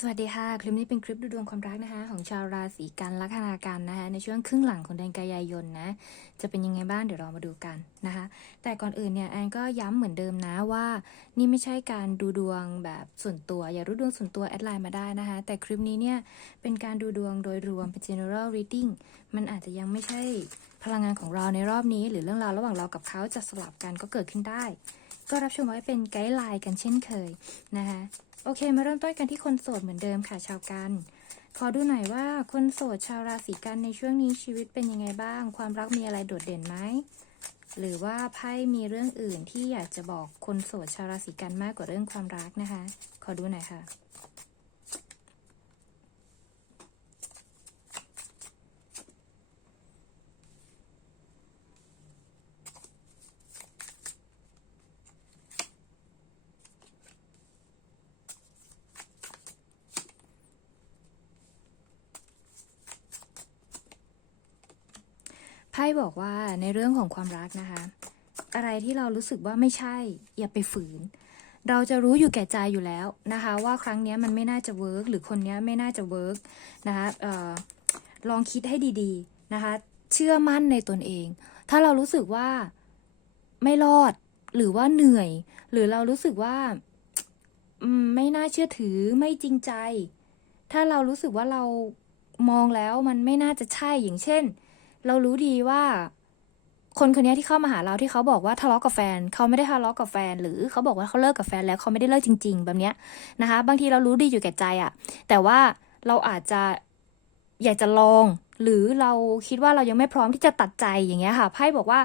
สวัสดีค่ะ คลิปนี้เป็นคลิปดูดวงความรักนะคะ ของชาวราศีกันลัคนากันนะคะ ในช่วงครึ่งหลังของเดือนกันยายนนะ จะเป็นยังไงบ้างเดี๋ยวเรามาดูกันนะคะ แต่ก่อนอื่นเนี่ยแอนก็ย้ำเหมือนเดิมนะว่า นี่ไม่ใช่การดูดวงแบบส่วนตัวอย่ารู้ดวงส่วนตัวแอดไลน์มาได้นะคะ แต่คลิปนี้เนี่ยเป็นการดูดวงโดยรวมเป็น general reading มันอาจจะยังไม่ใช่พลังงานของเราในรอบนี้ หรือเรื่องราวระหว่างเรากับเขาจะสลับกันก็เกิดขึ้นได้ ก็รับชมไว้เป็นไกด์ไลน์กันเช่นเคยนะคะ โอเค มาเริ่มต้นกันที่คนโสดเหมือนเดิมค่ะชาวกัน ขอดูหน่อยว่าคนโสดชาวราศีกันในช่วงนี้ชีวิตเป็นยังไงบ้าง ความรักมีอะไรโดดเด่นไหม หรือว่าไพ่มีเรื่องอื่นที่อยากจะบอกคนโสดชาวราศีกันมากกว่าเรื่องความรักนะคะ ขอดูหน่อยค่ะ พ่บอกว่าในเรื่องของความรักนะคะ อะไรที่เรารู้สึกว่าไม่ใช่ อย่าไปฝืน เราจะรู้อยู่แก่ใจอยู่แล้วนะคะ ว่าครั้งนี้มันไม่น่าจะเวิร์กหรือคนนี้ไม่น่าจะเวิร์กนะคะออลองคิดให้ดีๆนะคะ เชื่อมั่นในตนเอง ถ้าเรารู้สึกว่าไม่รอดหรือว่าเหนื่อย หรือเรารู้สึกว่าไม่น่าเชื่อถือไม่จริงใจ ถ้าเรารู้สึกว่าเรามองแล้วมันไม่น่าจะใช่อย่างเช่น เรารู้ดีว่า คนคนนี้ที่เข้ามาหาเราที่เขาบอกว่าทะเลาะกับแฟน เขาไม่ได้ทะเลาะกับแฟน หรือเขาบอกว่าเขาเลิกกับแฟนแล้วเขาไม่ได้เลิกจริง ๆ แบบเนี้ยนะคะ บางทีเรารู้ดีอยู่แก่ใจอะแต่ว่าเราอาจจะอยากจะลอง หรือเราคิดว่าเรายังไม่พร้อมที่จะตัดใจอย่างเงี้ยค่ะไพ่บอกว่า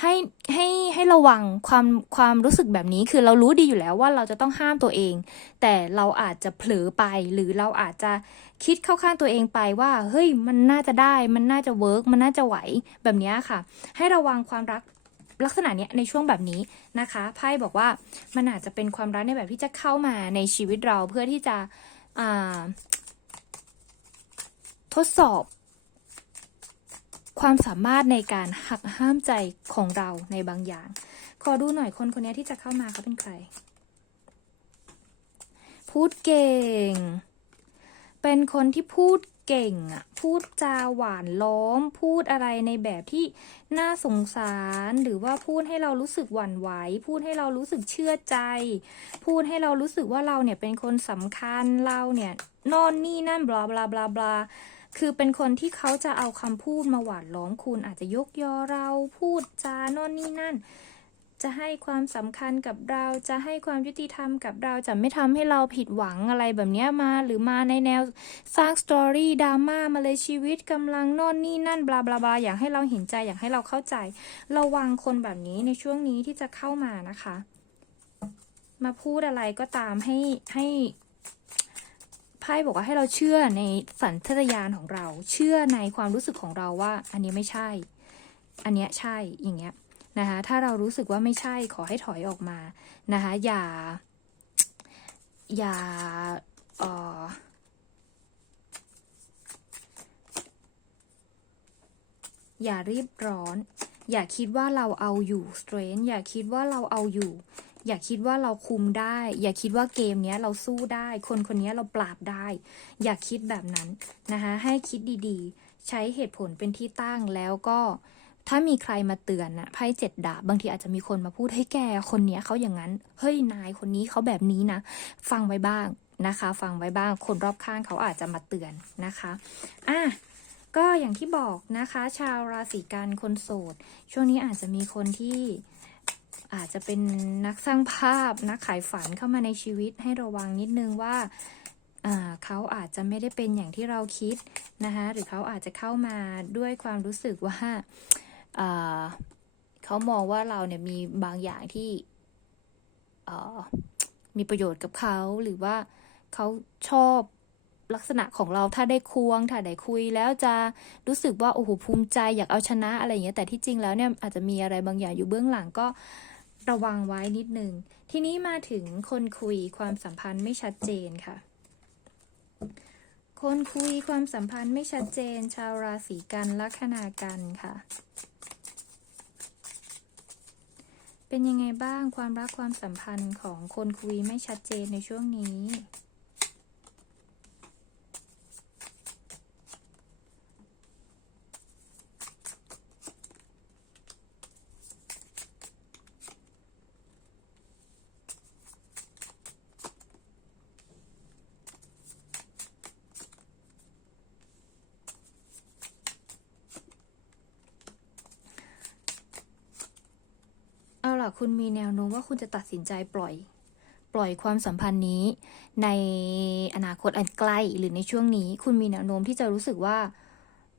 ให้ให้ให้ระวังความความรู้สึกแบบนี้คือเรารู้ดีอยู่แล้วว่าเราจะต้องห้ามตัวเอง แต่เราอาจจะเผลอไปหรือเราอาจจะคิดเข้าข้างตัวเองไปว่า เฮ้ยมันน่าจะได้ มันน่าจะเวิร์กมันน่าจะไหวแบบนี้ค่ะ ให้ระวังความรักลักษณะเนี้ยในช่วงแบบนี้นะคะไพ่บอกว่ามันอาจจะเป็นความรักในแบบที่จะเข้ามาในชีวิตเราเพื่อที่จะทดสอบ ความสามารถในการหักห้ามใจของเราในบางอย่าง ขอดูหน่อยคนคนนี้ที่จะเข้ามาเขาเป็นใคร พูดเก่ง เป็นคนที่พูดเก่งอะพูดจาหวานล้อม พูดอะไรในแบบที่น่าสงสาร หรือว่าพูดให้เรารู้สึกหวั่นไหว พูดให้เรารู้สึกเชื่อใจ พูดให้เรารู้สึกว่าเราเนี่ยเป็นคนสำคัญเราเนี่ยนอนนี่นั่นบลาบลาบลาบลา คือเป็นคนที่เขาจะเอาคำพูดมาหวานล้อมคุณ อาจจะยกยอเราพูดจาโน่นนี่นั่น จะให้ความสำคัญกับเราจะให้ความยุติธรรมกับเราจะไม่ทำให้เราผิดหวังอะไรแบบนี้มา หรือมาในแนวสร้างสตอรี่ดราม่ามาเลยชีวิตกำลังโน่นนี่นั่นบลาบลาบลาอยากให้เราเห็นใจอยากให้เราเข้าใจ ระวังคนแบบนี้ในช่วงนี้ที่จะเข้ามานะคะ มาพูดอะไรก็ตามให้ให้ ไพ่บอกว่าให้เราเชื่อในสัญชาตญาณของเรา เชื่อในความรู้สึกของเราว่า อันนี้ไม่ใช่ อันเนี้ยใช่อย่างเงี้ยนะคะถ้าเรารู้สึกว่าไม่ใช่ขอให้ถอยออกมานะคะอย่า อย่าเอออย่ารีบร้อน อย่าคิดว่าเราเอาอยู่สเตรนอย่าคิดว่าเราเอาอยู่ อย่าคิดว่าเราคุมได้ อย่าคิดว่าเกมเนี้ยเราสู้ได้ คนคนนี้เราปราบได้ อย่าคิดแบบนั้นนะคะให้คิดดีๆ ใช้เหตุผลเป็นที่ตั้งแล้วก็ถ้ามีใครมาเตือนนะไพ่เจ็ดดาบบางทีอาจจะมีคนมาพูดให้แกคนเนี้ยเขาอย่างนั้น เฮ้ยนายคนนี้เขาแบบนี้นะ ฟังไว้บ้างนะคะ ฟังไว้บ้าง คนรอบข้างเขาอาจจะมาเตือนนะคะอะก็อย่างที่บอกนะคะ ชาวราศีกันคนโสด ช่วงนี้อาจจะมีคนที่ อาจจะเป็นนักสร้างภาพนักขายฝันเข้ามาในชีวิตให้ระวังนิดนึงว่าเขาอาจจะไม่ได้เป็นอย่างที่เราคิดนะคะหรือเขาอาจจะเข้ามาด้วยความรู้สึกว่าเขามองว่าเราเนี่ยมีบางอย่างที่มีประโยชน์กับเขาหรือว่าเขาชอบลักษณะของเราถ้าได้ควงถ้าได้คุยแล้วจะรู้สึกว่าโอ้โหภูมิใจอยากเอาชนะอะไรอย่างเงี้ยแต่ที่จริงแล้วเนี่ยอาจจะมีอะไรบางอย่างอยู่เบื้องหลังก็ ระวังไว้นิดนึง ทีนี้มาถึงคนคุยความสัมพันธ์ไม่ชัดเจนค่ะ คนคุยความสัมพันธ์ไม่ชัดเจน ชาวราศีกันลัคนากันค่ะ เป็นยังไงบ้างความรักความสัมพันธ์ของคนคุยไม่ชัดเจนในช่วงนี้ คุณมีแนวโน้มว่าคุณจะตัดสินใจปล่อย ปล่อยความสัมพันธ์นี้ ในอนาคตอันใกล้หรือในช่วงนี้ คุณมีแนวโน้มที่จะรู้สึกว่า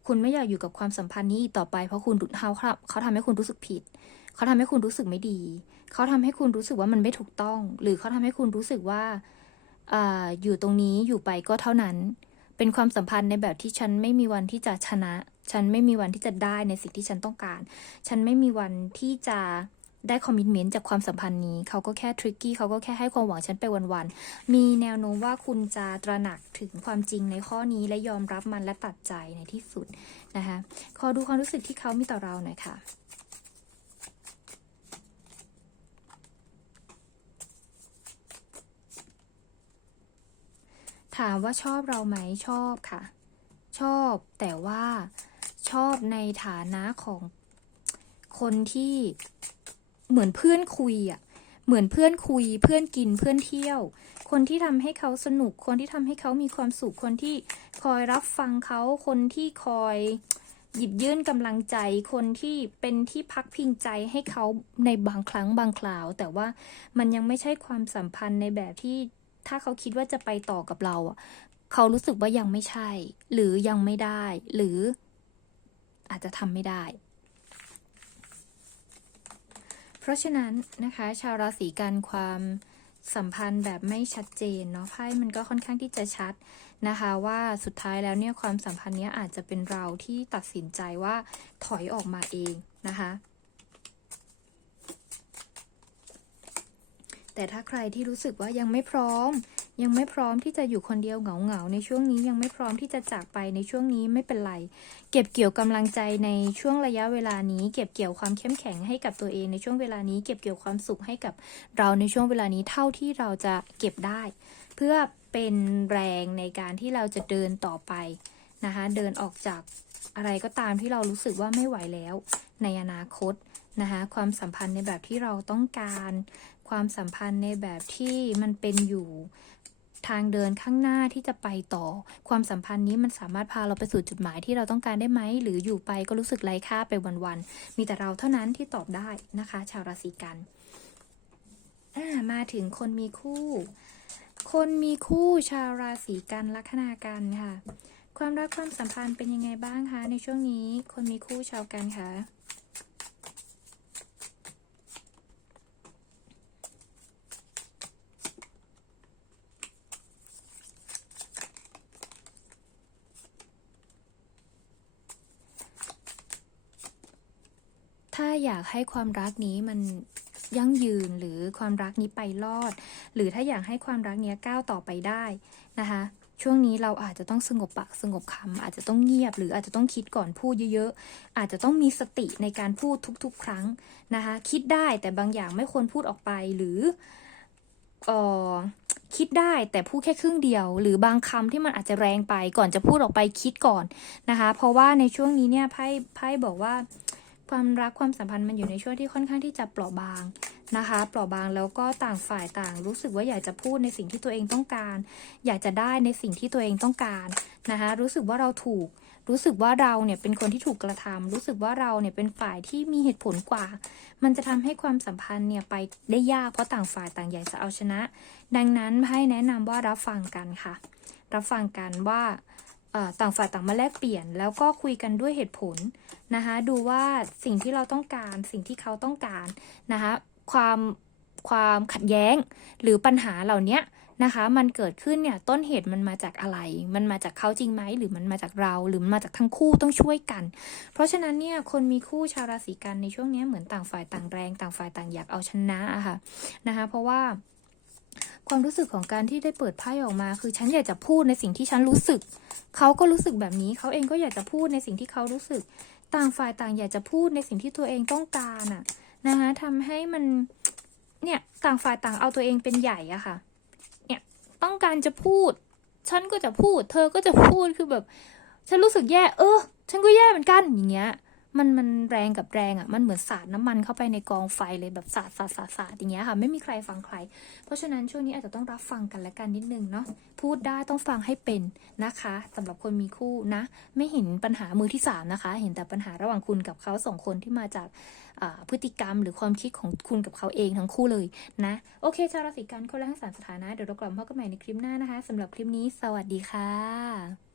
คุณไม่อยากอยู่กับความสัมพันธ์นี้อีกต่อไปเพราะคุณเขาเขาทำให้คุณรู้สึกผิด เขาทำให้คุณรู้สึกไม่ดี เขาทำให้คุณรู้สึกว่ามันไม่ถูกต้อง หรือเขาทำให้คุณรู้สึกว่าอาอยู่ตรงนี้อยู่ไปก็เท่านั้น เป็นความสัมพันธ์ในแบบที่ฉันไม่มีวันที่จะชนะ ฉันไม่มีวันที่จะได้ในสิ่งที่ฉันต้องการ ฉันไม่มีวันที่จะ ได้คอมมิชเมนต์จากความสัมพันธ์นี้ เขาก็แค่ทริกกี้เขาก็แค่ให้ความหวังฉันไปวันๆ มีแนวโน้มว่าคุณจะตระหนักถึงความจริงในข้อนี้และยอมรับมันและตัดใจในที่สุดนะคะขอดูความรู้สึกที่เขามีต่อเราหน่อยค่ะถามว่าชอบเราไหมชอบค่ะ ชอบแต่ว่าชอบในฐานะของคนที่ เหมือนเพื่อนคุยอะเหมือนเพื่อนคุย เพื่อนกินเพื่อนเที่ยว คนที่ทำให้เขาสนุก คนที่ทำให้เขามีความสุข คนที่คอยรับฟังเขาคนที่คอยหยิบยื่นกำลังใจ คนที่เป็นที่พักพิงใจให้เขาในบางครั้งบางคราว แต่ว่ามันยังไม่ใช่ความสัมพันธ์ในแบบที่ถ้าเขาคิดว่าจะไปต่อกับเราอะเขารู้สึกว่ายังไม่ใช่ หรือยังไม่ได้ หรืออาจจะทำไม่ได้ เพราะฉะนั้นนะคะ ชาวราศีกันความสัมพันธ์แบบไม่ชัดเจนเนาะไพ่มันก็ค่อนข้างที่จะชัดนะคะ ว่าสุดท้ายแล้วเนี่ยความสัมพันธ์เนี้ยอาจจะเป็นเราที่ตัดสินใจว่าถอยออกมาเองนะคะ แต่ถ้าใครที่รู้สึกว่ายังไม่พร้อม ยังไม่พร้อมที่จะอยู่คนเดียวเหงาๆในช่วงนี้ยังไม่พร้อมที่จะจากไปในช่วงนี้ไม่เป็นไร เก็บเกี่ยวกำลังใจในช่วงระยะเวลานี้ เก็บเกี่ยวความเข้มแข็งให้กับตัวเองในช่วงเวลานี้ เก็บเกี่ยวความสุขให้กับเราในช่วงเวลานี้เท่าที่เราจะเก็บได้ เพื่อเป็นแรงในการที่เราจะเดินต่อไปนะคะเดินออกจากอะไรก็ตามที่เรารู้สึกว่าไม่ไหวแล้วในอนาคตนะคะความสัมพันธ์ในแบบที่เราต้องการ ความสัมพันธ์ในแบบที่มันเป็นอยู่ ทางเดินข้างหน้าที่จะไปต่อ ความสัมพันธ์นี้มันสามารถพาเราไปสู่จุดหมายที่เราต้องการได้ไหม หรืออยู่ไปก็รู้สึกไร้ค่าไปวันๆ มีแต่เราเท่านั้นที่ตอบได้นะคะ ชาวราศีกันมาถึงคนมีคู่ คนมีคู่ชาวราศีกันลัคนากันค่ะ ความรักความสัมพันธ์เป็นยังไงบ้างคะในช่วงนี้ คนมีคู่ชาวกันคะ ถ้าอยากให้ความรักนี้มันยั่งยืนหรือความรักนี้ไปรอด หรือถ้าอยากให้ความรักเนี้ยก้าวต่อไปได้นะคะช่วงนี้เราอาจจะต้องสงบปากสงบคำอาจจะต้องเงียบ หรืออาจจะต้องคิดก่อนพูดเยอะๆ อาจจะต้องมีสติในการพูดทุก ๆ ครั้งนะคะคิดได้แต่บางอย่างไม่ควรพูดออกไปหรือเออคิดได้แต่พูดแค่ครึ่งเดียว หรือบางคำที่มันอาจจะแรงไปก่อนจะพูดออกไปคิดก่อนนะคะ เพราะว่าในช่วงนี้เนี่ยไพ่ไพ่บอกว่า ความรักความสัมพันธ์มันอยู่ในช่วงที่ค่อนข้างที่จะเปราะบางนะคะ เปราะบางแล้วก็ต่างฝ่ายต่าง รู้สึกว่าอยากจะพูดในสิ่งที่ตัวเองต้องการ อยากจะได้ในสิ่งที่ตัวเองต้องการนะคะรู้สึกว่าเราถูก รู้สึกว่าเราเนี่ยเป็นคนที่ถูกกระทำรู้สึกว่าเราเนี่ยเป็นฝ่ายที่มีเหตุผลกว่า มันจะทำให้ความสัมพันธ์เนี่ยไปได้ยากเพราะต่างฝ่ายต่างอยากจะเอาชนะ ดังนั้นให้แนะนำว่ารับฟังกันค่ะ รับฟังกันว่า ต่างฝ่ายต่างมาแลกเปลี่ยน แล้วก็คุยกันด้วยเหตุผลนะคะดูว่าสิ่งที่เราต้องการสิ่งที่เขาต้องการนะคะความความขัดแย้งหรือปัญหาเหล่านี้นะคะ มันเกิดขึ้นเนี่ยต้นเหตุมันมาจากอะไร มันมาจากเขาจริงไหมหรือมันมาจากเราหรือมันมาจากทั้งคู่ต้องช่วยกัน เพราะฉะนั้นเนี่ยคนมีคู่ชาวราศีกันในช่วงนี้เหมือนต่างฝ่ายต่างแรง ต่างฝ่ายต่างอยากเอาชนะอะค่ะนะคะ เพราะว่า ความรู้สึกของการที่ได้เปิดไพ่ออกมา คือฉันอยากจะพูดในสิ่งที่ฉันรู้สึก เขาก็รู้สึกแบบนี้ เขาเองก็อยากจะพูดในสิ่งที่เขารู้สึก ต่างฝ่ายต่างอยากจะพูดในสิ่งที่ตัวเองต้องการอะนะคะทำให้มัน เนี่ยต่างฝ่ายต่างเอาตัวเองเป็นใหญ่อะค่ะ เนี่ยต้องการจะพูด ฉันก็จะพูด เธอก็จะพูด คือแบบ ฉันรู้สึกแย่ เออ ฉันก็แย่เหมือนกัน อย่างเงี้ย มันมันแรงกับแรงอะ่ะมันเหมือนสาดน้ำมันเข้าไปในกองไฟเลยแบบสาดสาดสาดสาดอย่างเงี้ยค่ะ ไม่มีใครฟังใคร เพราะฉะนั้นช่วงนี้อาจจะต้องรับฟังกันและกันนิดนึงเนาะพูดได้ต้องฟังให้เป็นนะคะสำหรับคนมีคู่นะ ไม่เห็นปัญหามือที่สามนะคะ เห็นแต่ปัญหาระหว่างคุณกับเขาสองคนที่มาจากพฤติกรรมหรือความคิดของคุณกับเขาเองทั้งคู่เลยนะ โอเคชาวราศีกันคนละทั้งสามสถานะเดี๋ยวเรากลับมาพบกันใหม่ในคลิปหน้านะคะสำหรับคลิปนี้ สวัสดีค่ะ